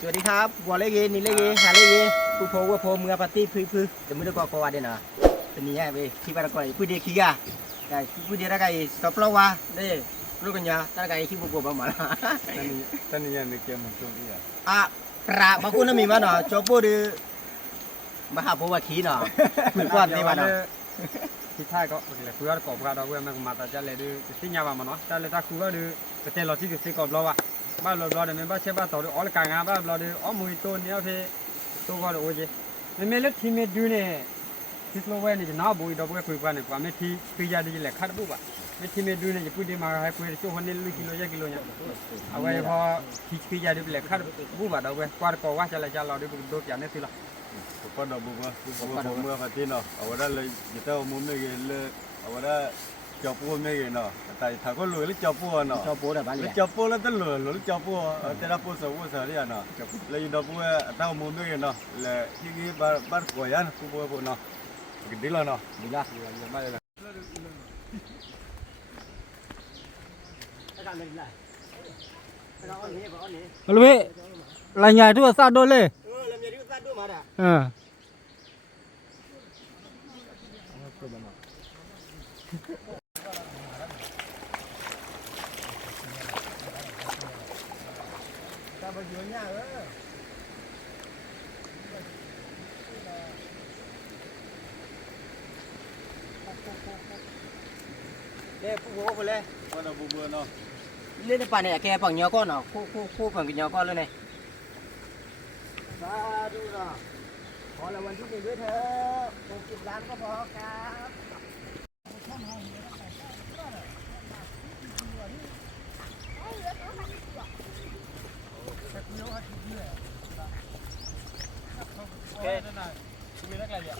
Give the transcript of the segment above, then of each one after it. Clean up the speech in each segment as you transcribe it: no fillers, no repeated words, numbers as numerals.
สวัสดีครับบัวเล็กนี่เล็กหาเล็กผู้โพว่าโพเมื่อปาร์ตี้พื้นเดี๋ยวมือตะกอกว่าเด่นอ่ะเป็นนี่ไงไปที่บ้านก่อนผู้เดียขี้กะได้ผู้เดียได้ไงสอบเราวะได้รู้กันยังตั้งไงขี้บัวบ้ามาท่านนี้ยังในเกมของตัวนี้อ่ะปลาบางคนมีมาเนาะจอบปูดือมาหาบัวขี้เนาะคุยก่อนได้มาเนาะที่ท้ายก็เลยคุยกันกอบกันเราเว้ยมันมาตาจะเลยดูสิ่งยาวมาเนาะแต่เลยถ้าคุยก็ดูแต่เจอเราที่สิ่งกอบเราอะบ้านเราเดี๋ยวมันบ้านเช่บ้านต่อดูอ๋อเลยกางานบ้านเราดูอ๋อมือตัวนี้เพตัวก็โอ้ยมันไม่เล็กทีเมดูเนี่ยที่เราเว้ยนี่จะน่าบุยดอกเว้ยคุยกันเนี่ยกว่าไม่ทีคุยยาดีเลยขัดบุบอะไม่ทีเมดูเนี่ยจะพูดดีมาให้คุยช่วงนี้ลุยกิโลยากิโลเนี่ยเอาไว้พอที่คุยยาดีเลยขัดบุบอะดอกเว้ยกว่าก็ว่าจะเลยจะเราดูดูอย่างนี้สิล่ะก็ดอกบัวเมื่อพันที่เนาะเอาไว้ได้เลยจะต้องมุมไม่เกินเลยเอาไว้ได้จับปูไม่เกินเนาะแต่ถ้าก็รวยแล้วจับปูเนาะจอบปูได้บ้านเลยจับปูแล้วต้องรวยหรือจับปูแต่ละปูสาวสาวเนี่ยเนาะเลยดอกบัวต้องมุมไม่เกินเนาะเลยที่นี่บ้านกวยยันปูบัวเนาะกินดีแล้วเนาะดีละไม่เลยฮัลโหลพี่รายงานที่ว่าซาโดเลยเล่ผู้โพเลย ก็ดอกบัวเนาะเล่นป่านเนี่ยแกฝั่งเงาก้อนเนาะคู่ฝั่งเงาก้อนเลยเนี่ยสาธุเนาะขอรางวัลที่หนึ่งด้วยเถอะ60 ล้านก็พอครับโอเคมีนักอะไรเนี่ย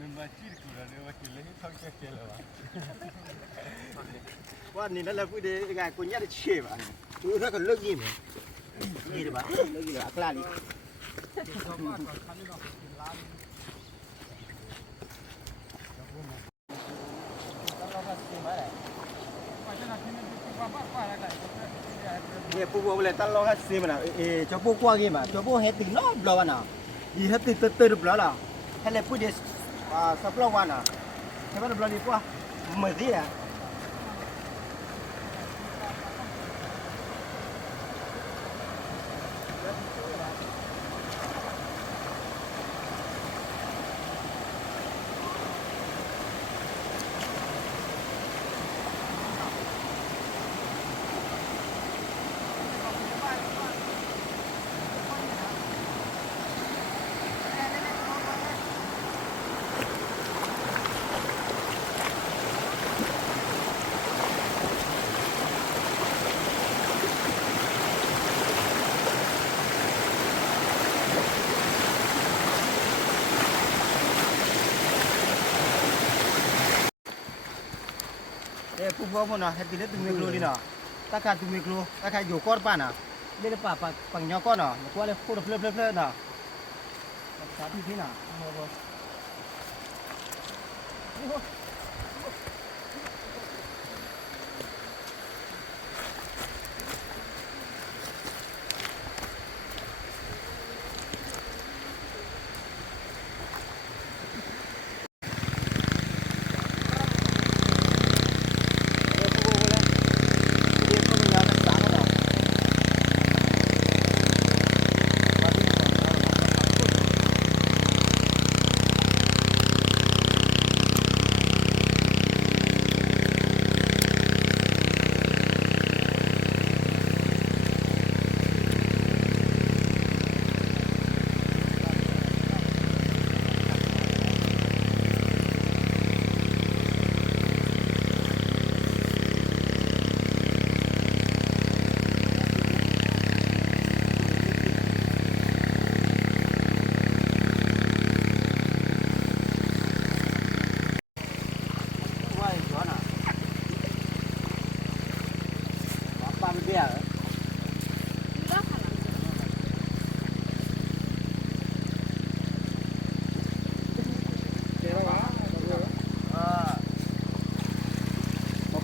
มันมาจีบกูแล้วเนี่ยว่ากินเลยท้องแก่ๆแล้ววะว่านี่นั่นแหละพูดดีไงกูยัดเชี่ยบ้านกูถ้าคนเลิกยิ้มนี่หรือเปล่าเลิกยิ้มอักลาดิเนี่ยปูบัวเลยตั้งรอให้ซีมันอ่ะเจ้าปูกว้างกี่มาเจ้าปูเฮ็ดติ่งน้อบล้อวันอ่ะดีเฮ็ดติ่งตื่นๆบล้อล่ะให้เลยพูดดีสับล้อวันอ่ะใช่ไหมบล้อดีกว่าเหมือนที่อ่ะผู้บัวมันนะเฮ็ดติเล็ดตุ้มเมกลูนี่นะตาการตุ้มเมกลูตาการอยู่ก้อนป้านะเล่นป่าปังยอก้อนนะกว่าเลยพูดเพลินนะสาธิตที่น่ะ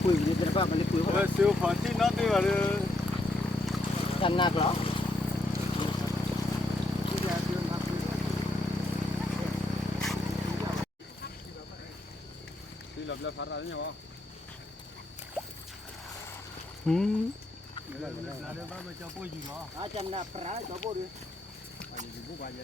คุยดีเป็นว่ามันคุยเออซิลขอที่น็อตดีกว่าเลย了爬啥呢我？哪里把叫过去了？ อาจำนะปลาตัวบ่ดิ 啊，你不管去。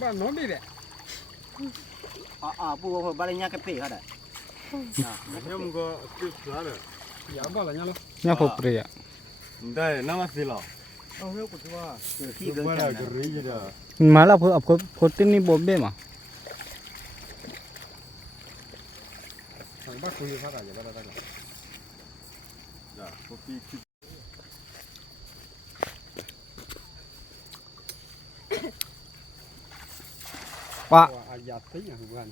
บ้านน้องดีเลย อ๋อปู่บ่บาลญากะเปฮะดะ 要么个最出来的， ยาวบ้านละเนี่ยลูก nya pho pre ya 对，那么是了， ที่เบิ่ง 过 จั 来 ง 就热的， ma la pho tin ni bo be ma ทางบ้านคุยภาษาอย่างไรได้กัน 啊，我比去。 pa อาญาติอย่างทุกวัน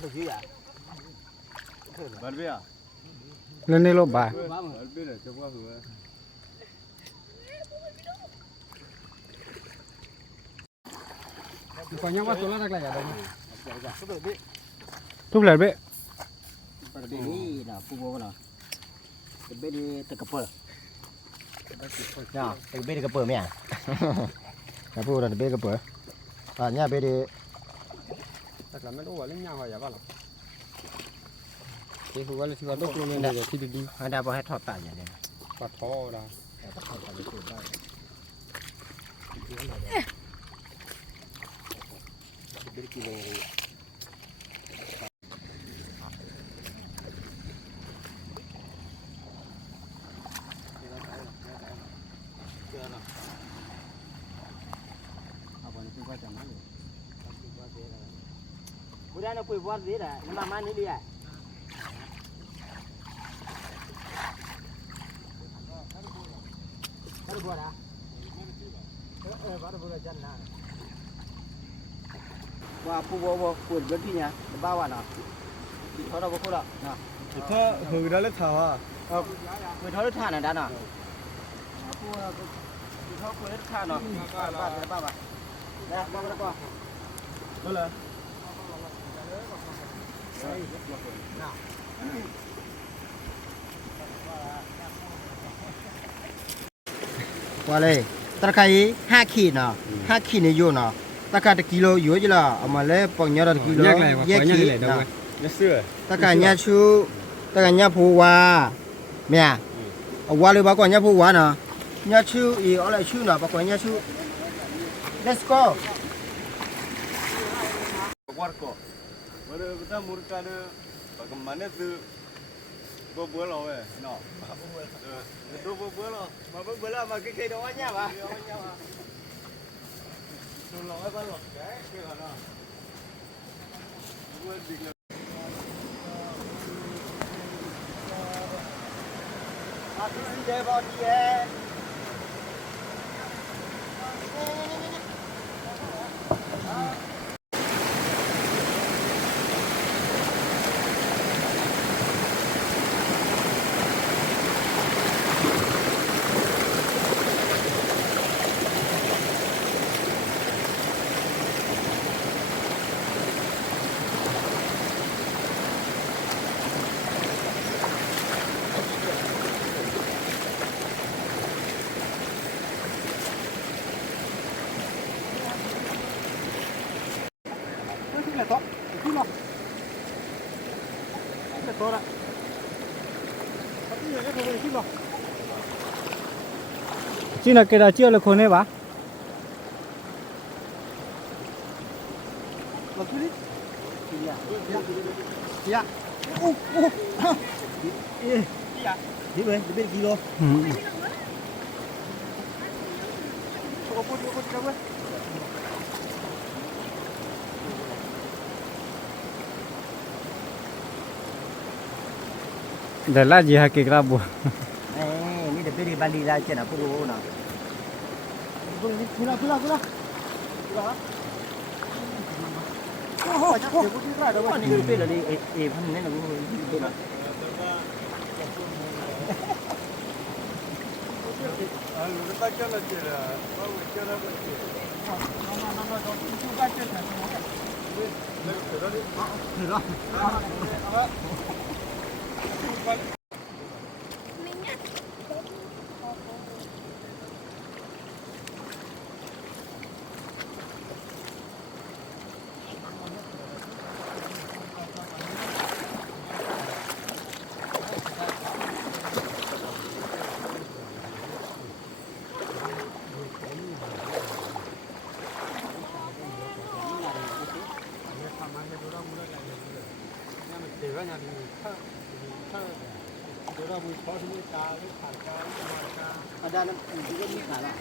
บ่อยู่อ่ะ 板贝啊， le ne lo ba 板贝的这瓜河， ก่อนยังว่าตัวละอะไรอย่างไร tu le be ปลาเบนี่น่ะปู่บ่เนาะเบนี่ตะกะเปอเนาะตะเบนี่กะเปอแม่นะปู่น่ะเบนี่กะเปออ่ะญาเบนี่ แต่ละไม่รู้ว่าเล่นยาวอย่างไรหรอกที่หัวเลยที่ว่าลูกลงเนี่ยที่ดี อันดาบ่ให้ทอดตาอย่างนี้ ๆปัดท้อละ Budak nak buat dia dah. Nama mana dia? Baru buat dah. Baru buat jangan. Wah, buat berarti bawa nak. Di thau dah buku dah. Nah. 他河那里头啊， Buat thau dah thana dah nak. Aku di thau buat thana. Bawa. Dah, bawa dah. 过来。 ว่าเลยตะไคร้5ขีดเนาะ5ขีดนี่อยู่เนาะตะไคร้1กิโลอยู่จิล่ะเอามาเลยปองยอดกิโลแยกขีดเนาะ 没事， ตะไคร้ญาชูตะไคร้ญาผู้ว่าแม่เอาว่าเลยบ่ก่อนญาผู้ว่าเนาะญาชูอีเอาเลยชูเนาะบ่ก่อนญาชู Let's go warko. Mana kita murka ada, bagaimana tu? Berbual lah, no. Itu berbual lah. Mà bữa là mà cái đó nha bà. Tu lawai balu. Cái gì đó? Buat dikit. Aku sih dia bawa dia. Cái to, cái to. Cái to đó. Cái gì cái thôi cái to. chi là cái da chưa là khôn đấy ba Vào cứ đi. Dạ. Đi về, đi bên kilo. Có để la gì ha cái grab bu ni dah beri balik lah cina puru nak. Pula. Oh, cakap dia pun ada apa ni lebih dari pan ni nak lebih nak. Lalu kita jalan je, bawa jalan je. Nama, tu juga cina. ada nam juga ni kalah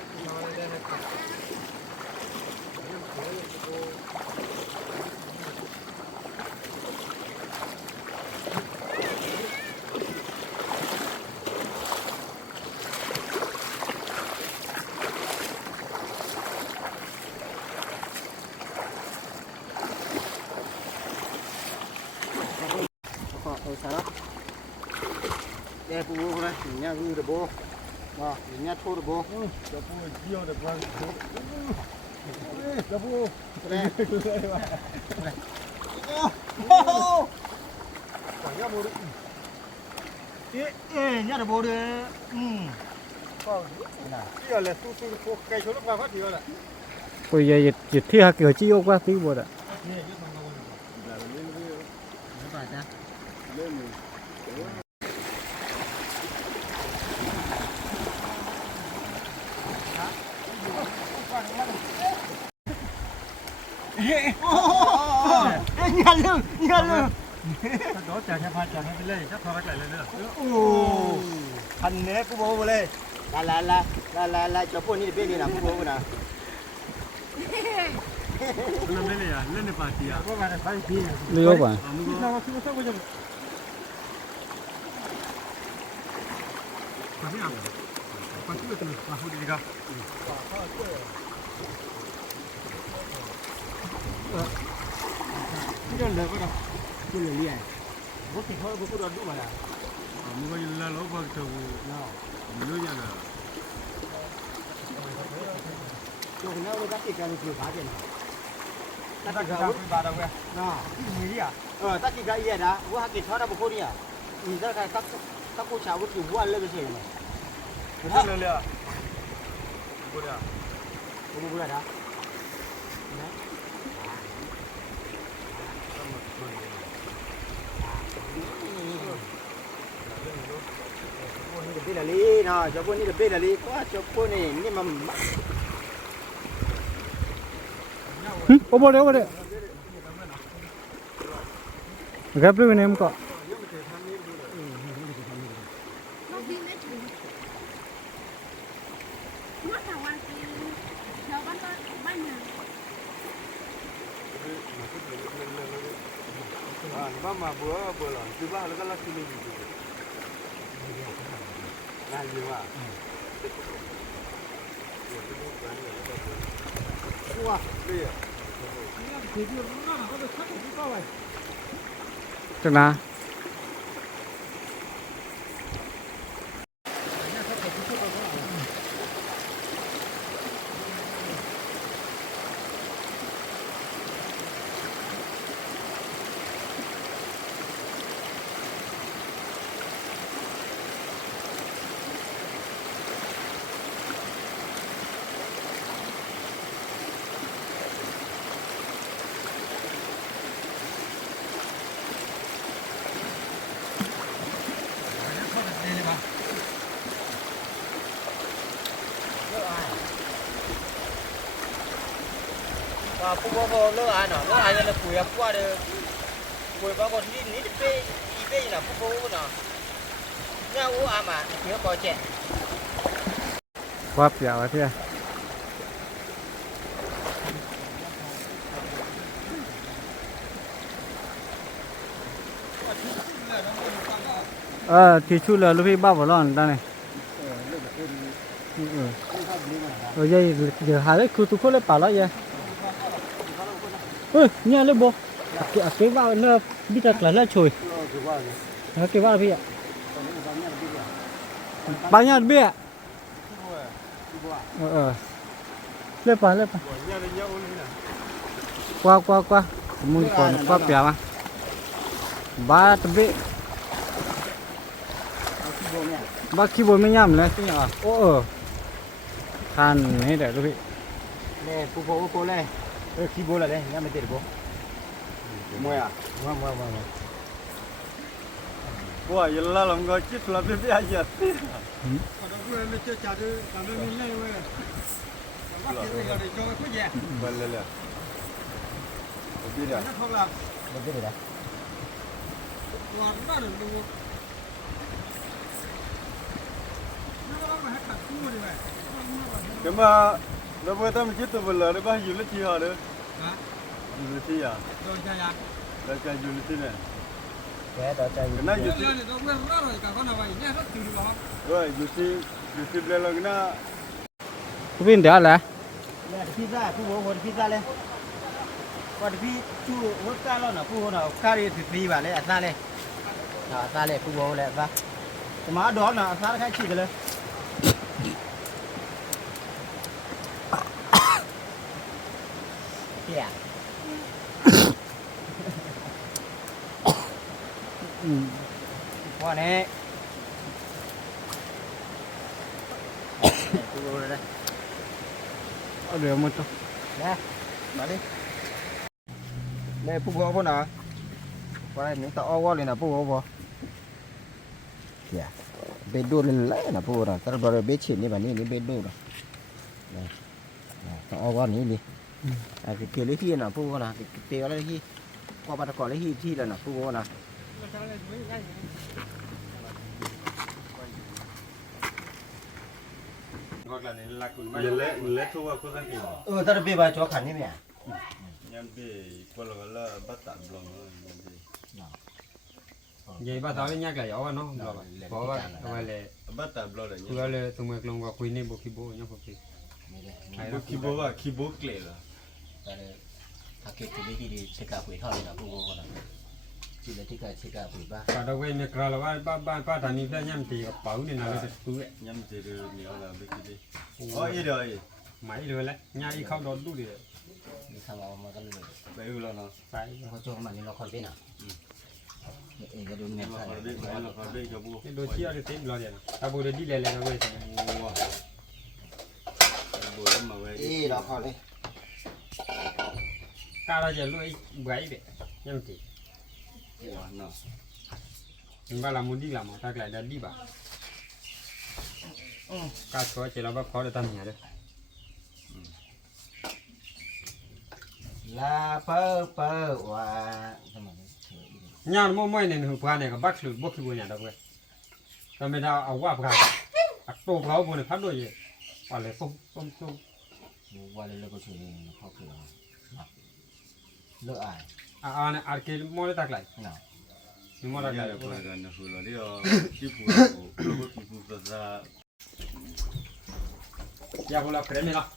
oh salah phu rồi nhà gư được bố wow nhà thô được bố cho phu chiêu được vâng cho phu đây nhà được bố được chiêu là su su cây số lúc nào phát chiêu là bây giờ dịch thi hạt kiểu chiêu qua tí bộ đó nhà lưng đó chả pha chả hay lên chắc pha lại lên nữa thành nế của bố lên là cho phu ni bên đi nào của bố nào lên lên à lên để party à có phải phải đi liêu bà nó chưa có bao giờ phải à phải chưa được mà hồi đi ra 이런 데 보다 꿀을 리에 못해 거 보고도 안 дум아라 뭐가 일라 로바 저거 뭐냐나 저 그냥 우리 같이 가는 길 가잖아 딱가 우리 바다 왜 나 뭐야 딱히 가 이해다 뭐 학기 쳐다보 코리아 이자가 갖고 자고 뭐 하려고 해요 그래 래 뭐야 뭐야 bên là lý nó cho cô đi được bên là lý quá cho cô này nhưng mà ô bộ đấy gặp được em có mà bữa lần thứ ba nó có lắc đi là gì mà wow chắc là và phụ bố lỡ ai là củi qua được củi bao còn đi nít bê là phụ bố nào nhà u mà nhớ coi trẻ quá dẻo thế thì chú là lúc khi bao vào lon đây này ở đây giờ hai cái khu tụ khối lấy bảo lại vậy ơi nhà lấy bố cái vào nó biết là nó chồi cái vào bây giờ bao nhiêu biết lấy bà qua Mui còn có bia mà. Ba tập bị. Ba khi bố mới nhầm lên chứ nhở. Ô than này để tôi bị. Nè phụ phô cô này khi bố là đây nhá mình tiền bố mua à Vâng. qua giờ là lòng gọi chết là biết ai giờ vâng lên lên đi rồi mình cái gì đấy cái mà nó vừa tâm chết tôi vừa lỡ nó bao nhiêu lít chi hả nữa du lịch chi à đây cái du lịch này cái đó chơi cái này du lịch rồi du lịch lên là cái nó Có biết đó là. nè pizza phụ phô pizza lên còn phi chu hốt ca lo nào phụ phô nào ca đi thực đi vào lấy ra lên ra lên phụ phô lên ra mà đó là ra cái chỉเลยkìa qua nè phụ phô đây Ở đây một chút. nè mở đi nè phụ phô vô nào qua đây mình tạo ô lên nào phụ phô vô kìa bên đuôi lên lấy là phụ phô nào tao bảo là bên trên này mà này bên đuôi rồi này tạo ô này đi cái kia lấy khi nào phụ phô nào cái tiêu lấy khi qua bắt cỏ lấy khi là nào phụ phô nào hoặc là là cùng lấy thu vào có gì tao đã bị bài chó khẩn đi mẹ nhắm bị qua là bắt tạm lòng vậy ba tao nhắc là giỏi nó không bỏ vào là bắt tạm lòng là cứ là tụi mình lòng vào quên đi bộ khi bố nhá bộ khi khi bố kể là cái đi check up với họ là phụ phô nào chỉ là check up với ba cả đâu quên được là ba thằng này phải nhắm thì bảo này nào được cứ nhắm thì được nhiều là biết cái gì ít rồi máy rồi đấy nhà đi không đón đủ đi đi sang vào mà cái này vậy là nó phải có cho mà nó còn bên nào cái đồn mềm nó còn biết cho bố cái đồ chia thì thêm lo gì nào ta bố đi lên nó về bố mà về đi đó khỏi đi ca ra giờ lôi gãy vậy nhắm thì nó mình ba làm muốn đi làm mà ta lại đã đi bà ca số chỉ là bác khó để tâm nhà đấy là pơ và nhà nó mới nên hụt qua này các bác lụt bốc khi buồn nhà đâu vậy ta mới đào áo quà bạc tổ pháo buồn phát đôi gì quả lại không qua đây là có chuyện gì khó khăn lỡ ai cái mồi tắc lại nào nhưng mà tắc lại là gần là phù là đi rồi chi phù nó có phù ra ya bola creme la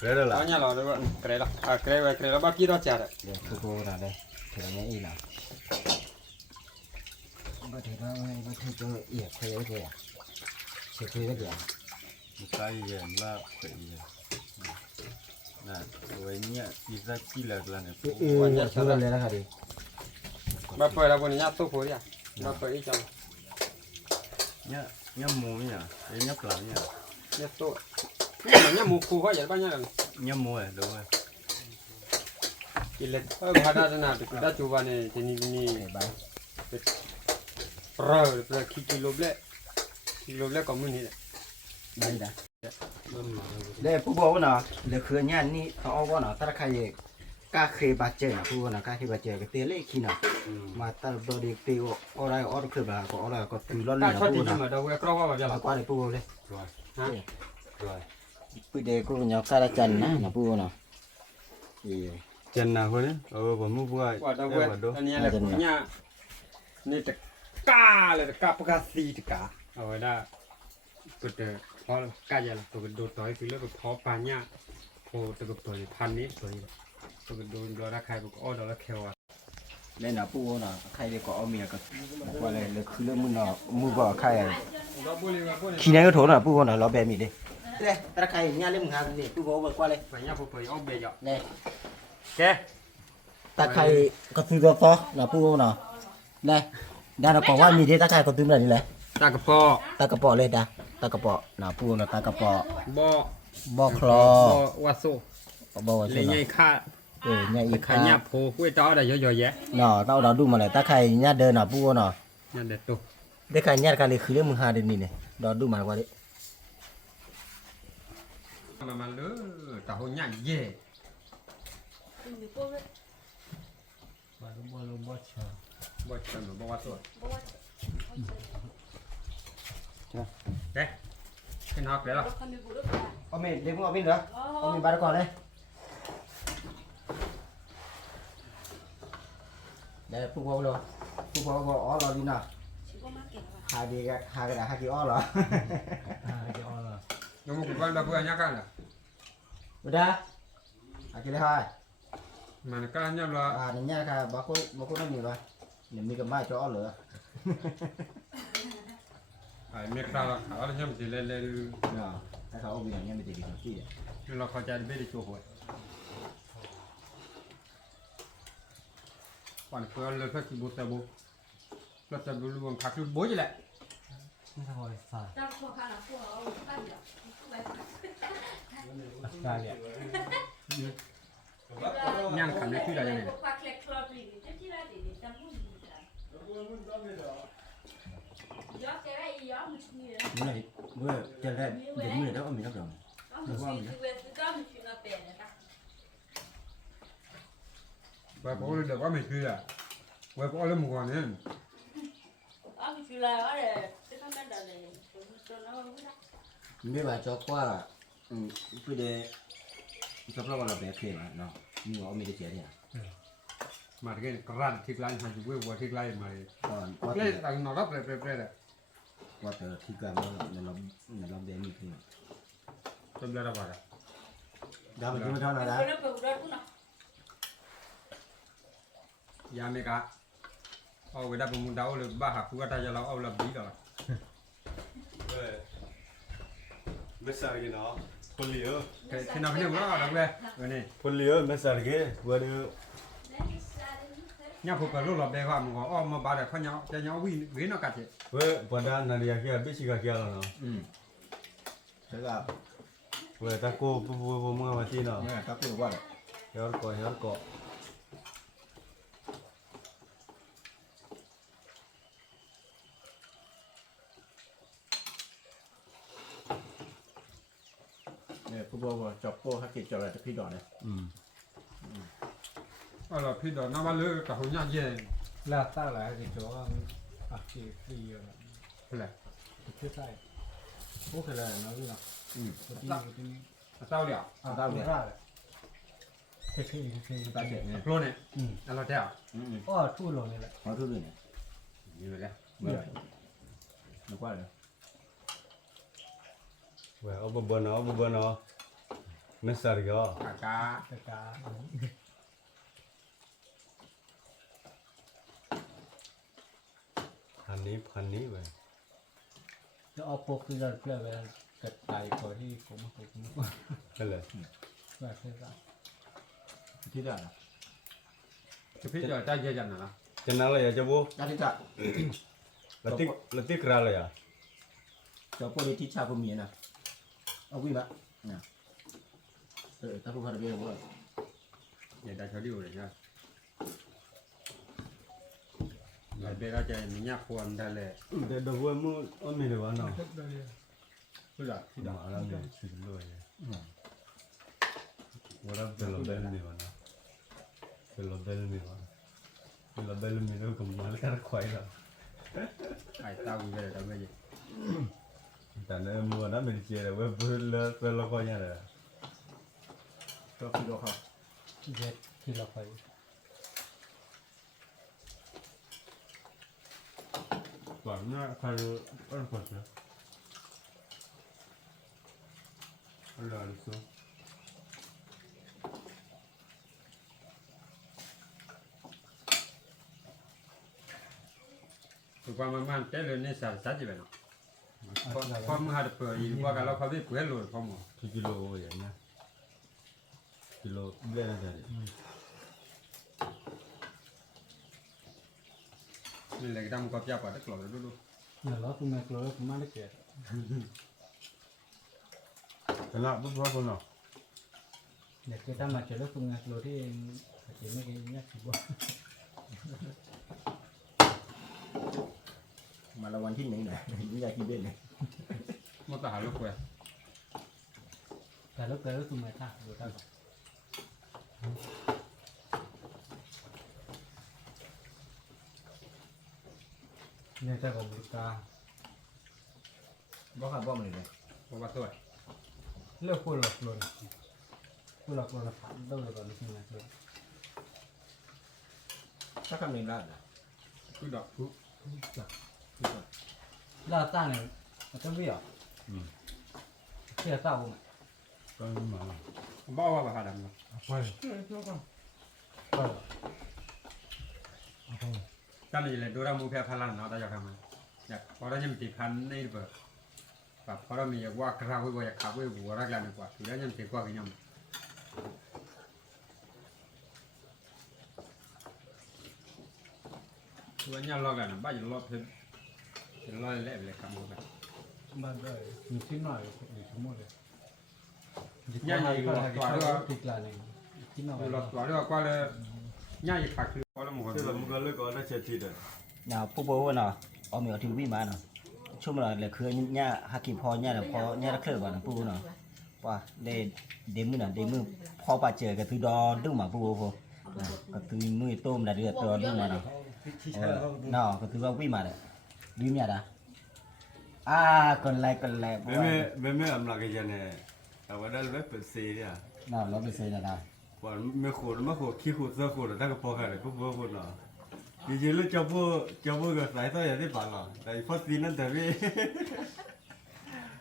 cái đó là nhà là đó creme la creme bác kia đó chả đấy để cô là đây thì nó ý là có thể nó có thể cho ỉa thuê cái gì à sẽ thuê cái gì à một cái gì là phải gì nè với nhẹ thì ra chi là này cho ra lấy ra đi bác phải là bọn nhà tôi phối à bác phải ít trong nhẹ nhẹ mù nhỉ nhẹ lắm nhỉ nhà tôi mà nhà mù khu hóa vậy bao nhiêu lần nhẹ mù à đúng rồi cái lên bà đã nào thì đã chụp vào này thì ni rồi kilo có mấy này đây đã đây phụ bố nào để khơi nhà ní họ có nào ta khai cá khê bát chơi nào phụ nào cá khê bát chơi cái tiền lấy khi nào mà ta đồ đi tiêu ở đây ở khơi bà có ở có từ lớn ta nào cho phụ thì nào mà đâu có vào giờ là qua đây phụ đây rồi bây giờ cô nhóc cá chân á là phụ nào thì chân nào thôi đấy vẫn mua vui quả đâu quên anh em là của nhà này cá là cá bạc xì cá ở đây cáiพอกายละตัวโดดต่อยคือแล้วก็พอปาญญาพอตัวตัวพันนี้ตัวโดนดอราคายก็อ้อดอราแควอ่ะ lên là phụ nào khai để có mía cái qua đây là cứ lên nào mua vào khai khi này cái thổ là phụ nào nó bè mì đi đây ta khai nhà lên hàng gì phụ vào qua đây ไปญาพอไปอ้อเบยอ่ะ đây แก ตาไข่ก็ซื้อตัวต่อนะปูเนาะได้ได้เราบอกว่ามีที่ตาไข่ก็ซื้อมานี่แหละ ตากระปอ ตากระป๋อเลยจ้ะตากระป๋อนะปูนะตากระป๋อ บ่ บ่คลอ วาโซ บ่ว่า เล ใช่ ย เนาะ ไงค่า เนี่ยอีก ข ค่ะ ยับโพกุ้ยต้อได้เยอะๆแยะ เนาะเราดูมาเลยตาไข่ญาติเดินน่ะปูเนาะ นั่นเด็ดตัว ได้ไข่ญาติกันเลยคือเรื่องมึงหาเดินนี่เนี่ยเราดูมากว่าดิ มันเลยแต่หัวใหญ่เย่ มาลุบ่ลุบ่ชอ บ่เชิญบ่ว่าตัวเด้ขึ้นฮอกเลยล่ะ เอามีดเดี๋ยวมึงเอามีดเหรอเอามีดบาดก่อนเลยเดี๋ยวปูพอเลยปูพอก็อ๋อเราดีน่ะหาดีก็หากระดาษหากี่อ้อเหรอ จะเอาล่ะ ยังมึงกันแบบเพื่อนยักกันล่ะ Udah. Akhirnya hai. มันก็ยับละ Ini nya ka baku nang ni ba. Ni mi ka mai cho lửa. ไอ้เมฆเราเขาเรายังสิเล่น Nah, cái khẩu bị này mi thì bị gì. เราเข้าใจไม่ได้โจหวยก่อนเพื่อนเลยเพื่อกินบุษบุเราจะดูรวมผักรุดบุ้ยแหละ ไม่ทำอะไรฝ่ายออสเตรเลีย ย่างขันในที่ใดเนี่ย Này, vừa chân ra đến mười đó ông mình nó rồi. ว่าพวกเราเด็กว่าไม่คืออ่ะว่าพวกเราหมู่ก่อนเนี่ย Biết bà cho qua cứ để sắp lo là bé kề mà nó. Nhưng mà ông mình cái chuyện này. มาที่นี่กรันที่ร้านหาอยู่เว้ยว่าที่ไรมาเลย Còn เล่นต่างนอรับเลยเปรี้ยๆเลย qua từ khi cả nó làm bé mình thì. จำได้ระบาดอ่ะ Đã mà chưa thao nào đã. ยาเมกะเอาไว้ได้ประมูลดาวเลยบ้าหักกูก็ได้จะเราเอาลับดีก่อน Mẹ sao cái nó? Con liều. ที่นั่งเนี่ยมันก็ดังเลยนี่ Con liều mẹ sao cái? Vừa được. เนี่ยผมก็รู้หลบได้ว่ามันก็อ้อมมาบาดเขาเนี่ยจะเนี่ยวิ่งวิ่งนอกกันเจ้ Vừa vừa đã nãy giờ kia biết gì cả kia rồi nó. Thế là Vừa ta cô vừa mua mà chi nó. nghe các cụ qua đấy. Héo cọ. Nè, phụ bố chọc cô hắc kịch cho lại cho phi đỏ này. เอาล่ะพี่ดอกน้ำมันเลยกับหัวเนี่ยเย่ ลาต้าหลายที่จะว่าอักเสบฟรีอยู่นะ แหละ ที่ใต้โอเคเลยนะพี่นะที่นี่ เศร้าเดียว Tao nè. เท่ๆเท่ Tao chuyện nè. โปรเนี่ยเราเจ้า อ้อทู่ลงนี่แหละ Có thứ gì nè. อยู่เลย Vừa. Nó qua rồi. Vừa ở bờ nó. Mẹ sao cái? อากา ตะกา พันนี้เว้ย จะเอาโปกคือจะเปลือกไปกระต่ายก่อนที่ผมมาผม นั่นแหละ แบบนี้ละ Thứ gì nè. จะพี่ดอกใจเย็นๆนะ จะนั่นเลยจะบู Ra thứ cả. ละติกราเลยอ่ะ Cho cô đi thích cha của mình nè. Ông quý bạn. Nè. Tao không phải là bây giờ bố. อย่าได้เขาดิวเลยใช่หลายเบลจะมีเนี่ยควรได้เลย เดี๋ยวบัวมูอ้อมมีเลยวะเนาะ คือละ ที่ดอกอะไรเนี่ยชิลเลยว่าเราเป็นลมเบลมีวะเนาะเป็นลมเบลมีวะเป็นลมเบลมีแล้วก็มาแล้วก็ควายเรา ไอ้เต้าอยู่เลยเต้าไม่เยอะ แต่เนี่ยมัวนั้นเป็นเจียเลยเว้ยเพื่อนเลิกเพื่อนเราก็ยังเลย Cho phi đỏ không. เย็ดที่เราไป ก่อนหน้าใครอ้อนกดนะอะไรสู้ คือความมันเจริญในสารสัตว์จีบเนาะพอมือหัดเปิดอีกว่ากันเราเขาไม่เปิดเลยพอหมด กี่กิโลอย่างเงี้ยกิโลเบลอะไร นี่แหละที่ทำกับยาปลาตะกรอบดู เนี่ยเราคุณแม่กลัวคุณมาได้เกิด แต่ละปุ๊บว่าคนเนาะ เนี่ยคือถ้ามาเจอแล้วคุณแม่กลัวที่อาจจะไม่กินยากสิบ่ มาละวันที่ไหนหน่อยไม่อยากกินเบ็ดเลย มันตาหาลูกเว้ย แต่แล้วเกิดแล้วคุณแม่ท่าดูท่าเนี่ยจะกับบุตร บ่ครับบ่มันเลย เพราะว่าตัว เลือกผู้หลอกลวงผู้หลอกลวงผ่านต้องเลยก่อนคุณแม่กลัว ถ้าคำนึงได้ คือดอกทุก เราตั้งเนี่ยมันจะวิ่งเชื่อเต้าไหม ก็มา บ้าว่าบ้าดำเนาะ ไปไป ตอนนี้เลยดูเรามูแพ้พลันเนาะแต่อยากทำมันอยากพอเรายังติดพันในเบิร์แบบพอเรามีอยากว่ากระเราไว้อยากขับไว้หัวรักแล้วดีกว่าถือแล้วยังติดกว่ากันยังตัวนี้เรากันบ้าจะรอบเพิ่มจะรอเละเลยคำพูดแบบ บ้านได้มีชิ้นหน่อยอยู่ทั้งหมดเลยติดลายหนึ่งชิ้นหน่อย เราตัวเรียกว่าเลยง่ายขัดคือพอเราหมด ที่เรามึงก็เลิกก่อนได้เช็ดทีเด้อ nhà phụ bố nào ở miệng thì vi mà nào chung là khơi nhà hạt kỳ phò nhà là phò nhà là khơi vào là phụ nào qua để mưa phò bà chờ cái thứ đó đúng mà phụ bố cái thứ mưa tôm là được rồi đúng mà nào nào cái thứ đó vi mà đấy vi nhà đã còn lại ไม่อำลากันเนี่ยแต่ว่าได้แบบเป็นซีเนี่ย nào nó bị xây là nào ว่าไม่ขูดไม่ขูดขี้ขูดเสื้อขูดแต่ก็พอกันเลยก็พอคนเนาะจริงๆแล้วเจ้าพวกก็สายต่ออย่างที่ฝันเนาะแต่พอซีนั่นแต่ไม่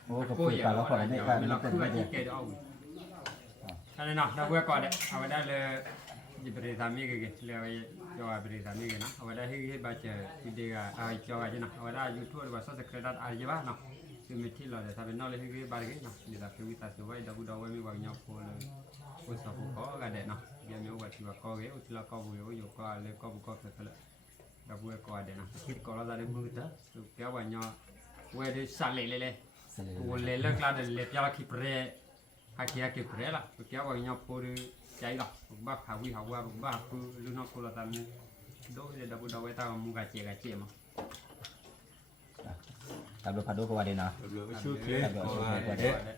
ô cái phụ cả nó còn này cả เรา nó คือ cần ว่า cái ที่ gì เกดเอาท่านเนาะเราเพื่อก่อนเนี่ยเอาไว้ได้เลยจิบริสามีกันเลยจอยบริสามีกันนะเอาไว้ได้ให้บาเจอที่เดียเอาจอยนะเอาไว้ได้ยูทูบว่าสักเครดิตอะไรบ้างเนาะซึ่งมีที่เราเดี๋ยวถ้าเป็นนอกเลยให้บาร์กันเนาะเดี๋ยวเราคือวิตาสวยดับดับไว้มีวางยาโพเลยอุตสาหก็กันเด็ดเนาะยังมีว่าที่ว่าก็เกี่ยวที่เราก็บุยอยู่ก็เลยก็บุกก็เสร็จแล้วดับเบิลก็เด็ดเนาะคิดก็เราได้มือเถอะสุดแก้ววันยาเว้ยได้สั่นเลย Ule le clade le piala ki pre haki pre la porque agua viña por chai la ba hawi hawa ba ku lu no ko la tamne do le da bu da weta mu ga che ma tập được phá đô của bà đây nào Được, chú thế, tập được còn chú là thế của thế. đấy